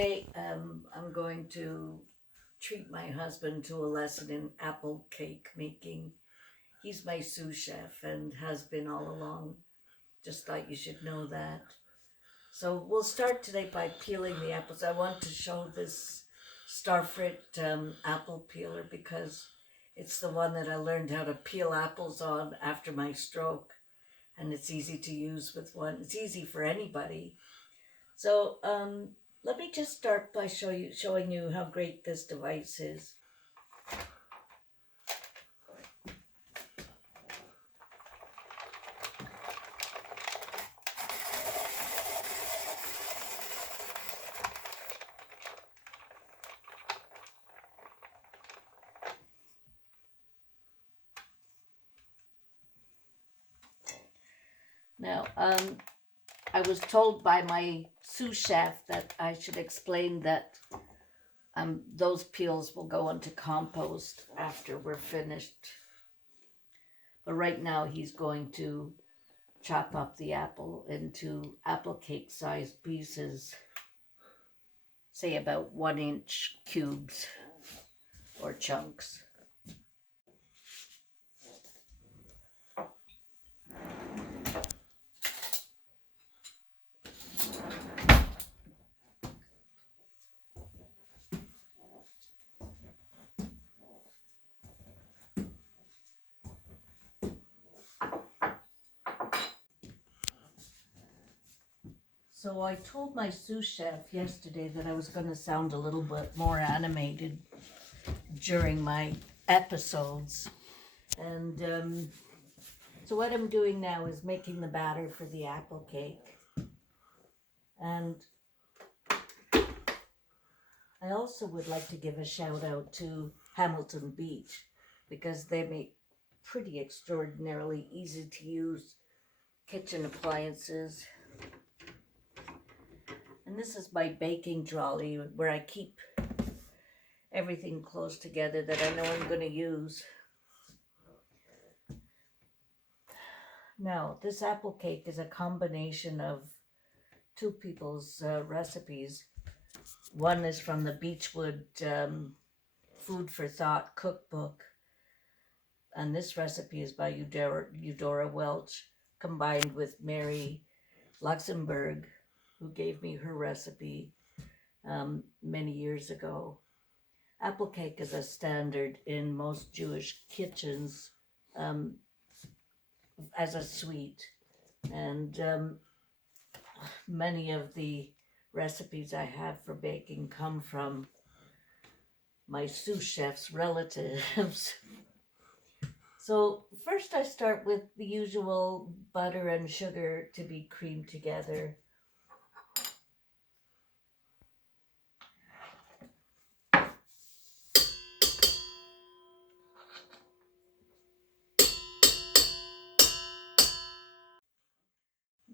Today I'm going to treat my husband to a lesson in apple cake making. He's my sous chef and has been all along. Just thought you should know that. So we'll start today by peeling the apples. I want to show this Starfrit apple peeler because it's the one that I learned how to peel apples on after my stroke, and it's easy to use with one. It's easy for anybody. So let me just start by showing you how great this device is. Now, I was told by my sous chef that I should explain that those peels will go into compost after we're finished. But right now he's going to chop up the apple into apple cake sized pieces, say about 1-inch cubes or chunks. So I told my sous chef yesterday that I was going to sound a little bit more animated during my episodes. And so what I'm doing now is making the batter for the apple cake. And I also would like to give a shout out to Hamilton Beach because they make pretty extraordinarily easy to use kitchen appliances. And this is my baking trolley where I keep everything close together that I know I'm going to use. Now, this apple cake is a combination of two people's recipes. One is from the Beechwood Food for Thought cookbook, and this recipe is by Eudora Welch, combined with Mary Luxenberg, who gave me her recipe many years ago. Apple cake is a standard in most Jewish kitchens as a sweet, and many of the recipes I have for baking come from my sous chef's relatives. So first I start with the usual butter and sugar to be creamed together.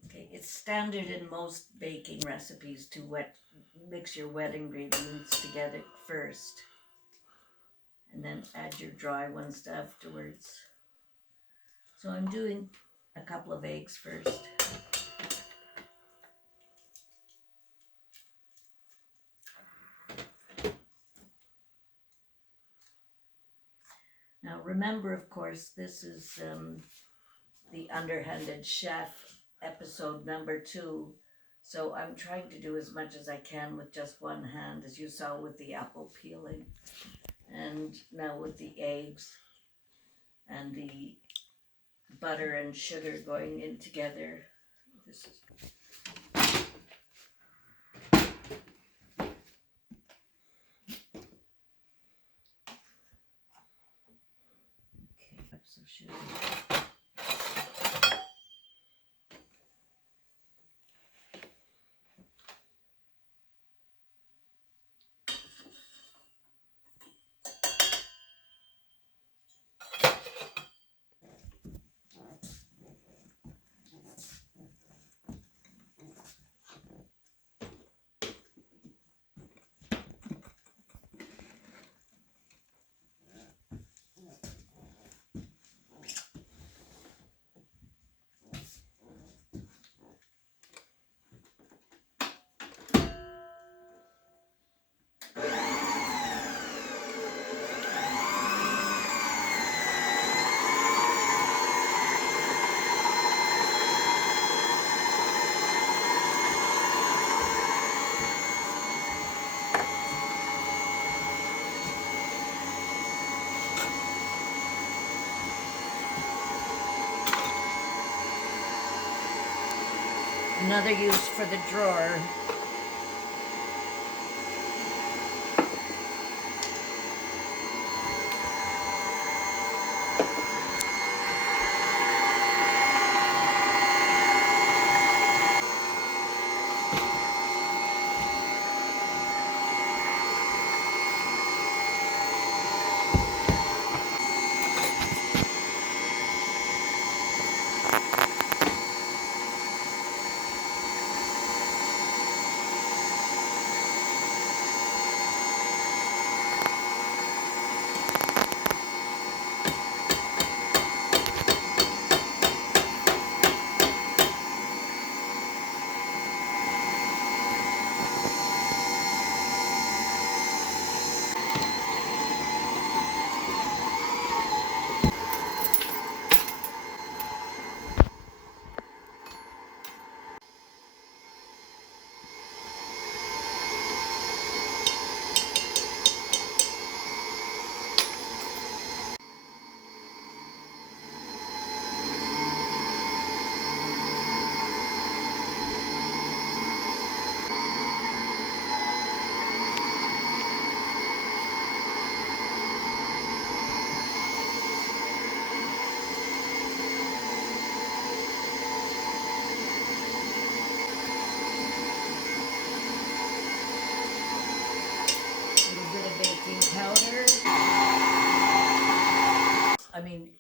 Okay, it's standard in most baking recipes to mix your wet ingredients together first and then add your dry ones afterwards. So I'm doing a couple of eggs first. Now remember, of course, this is the Underhanded Chef episode number 2. So I'm trying to do as much as I can with just one hand, as you saw with the apple peeling. And now with the eggs and the butter and sugar going in together. This is cups of sugar. Another use for the drawer.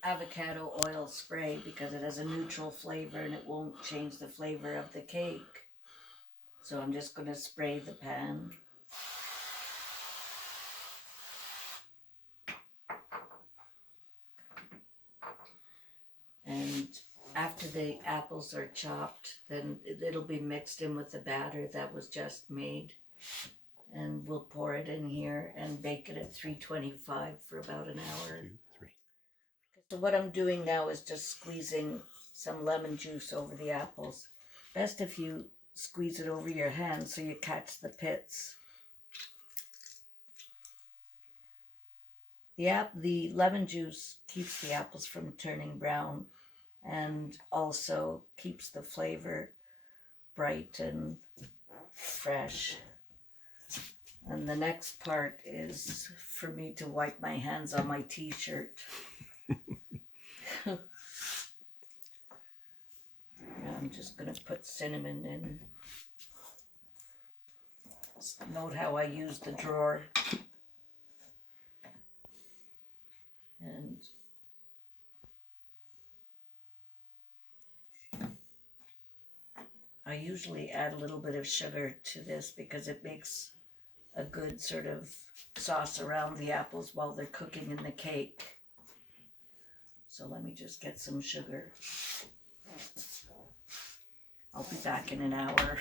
Avocado oil spray because it has a neutral flavor and it won't change the flavor of the cake. So I'm just going to spray the pan. And after the apples are chopped, then it'll be mixed in with the batter that was just made. And we'll pour it in here and bake it at 325 for about an hour. 2, 3. So what I'm doing now is just squeezing some lemon juice over the apples. Best if you squeeze it over your hand so you catch the pits. The lemon juice keeps the apples from turning brown and also keeps the flavor bright and fresh. And the next part is for me to wipe my hands on my t-shirt. I'm just going to put cinnamon in. Note how I use the drawer. And I usually add a little bit of sugar to this because it makes a good sort of sauce around the apples while they're cooking in the cake. So let me just get some sugar. I'll be back in an hour.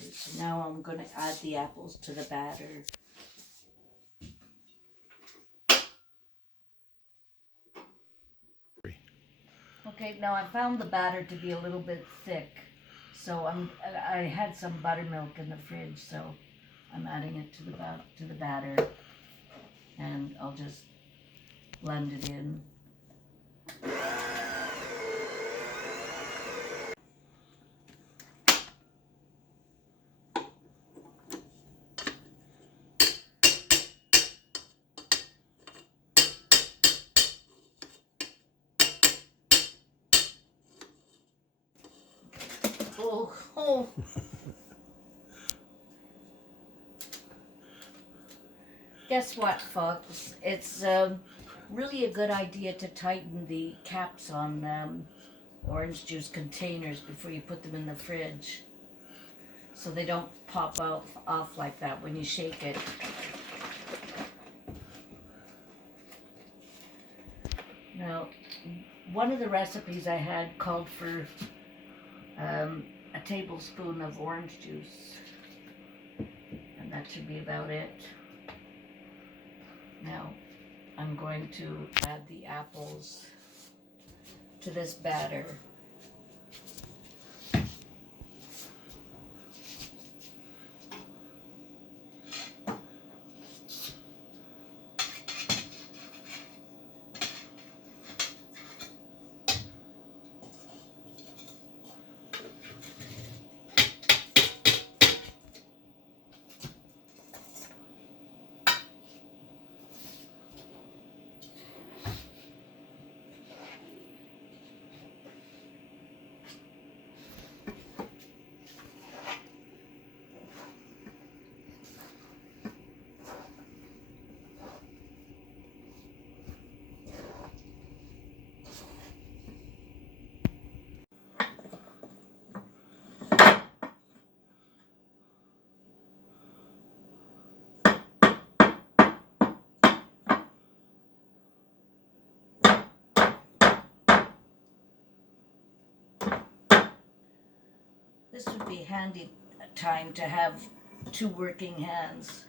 Okay, so now I'm going to add the apples to the batter. Okay, now I found the batter to be a little bit thick, so I had some buttermilk in the fridge, so I'm adding it to the batter, and I'll just blend it in. Oh. Guess what, folks? It's really a good idea to tighten the caps on orange juice containers before you put them in the fridge, so they don't pop out off like that when you shake it. Now, one of the recipes I had called for a tablespoon of orange juice, and that should be about it. Now, I'm going to add the apples to this batter. This would be handy time to have two working hands.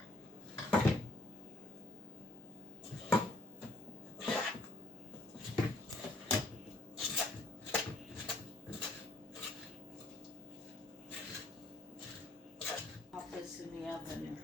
Pop this in the oven.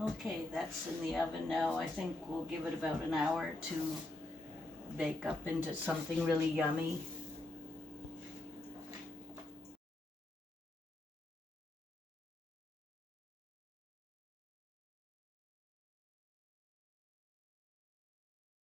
Okay, that's in the oven now. I think we'll give it about an hour to bake up into something really yummy.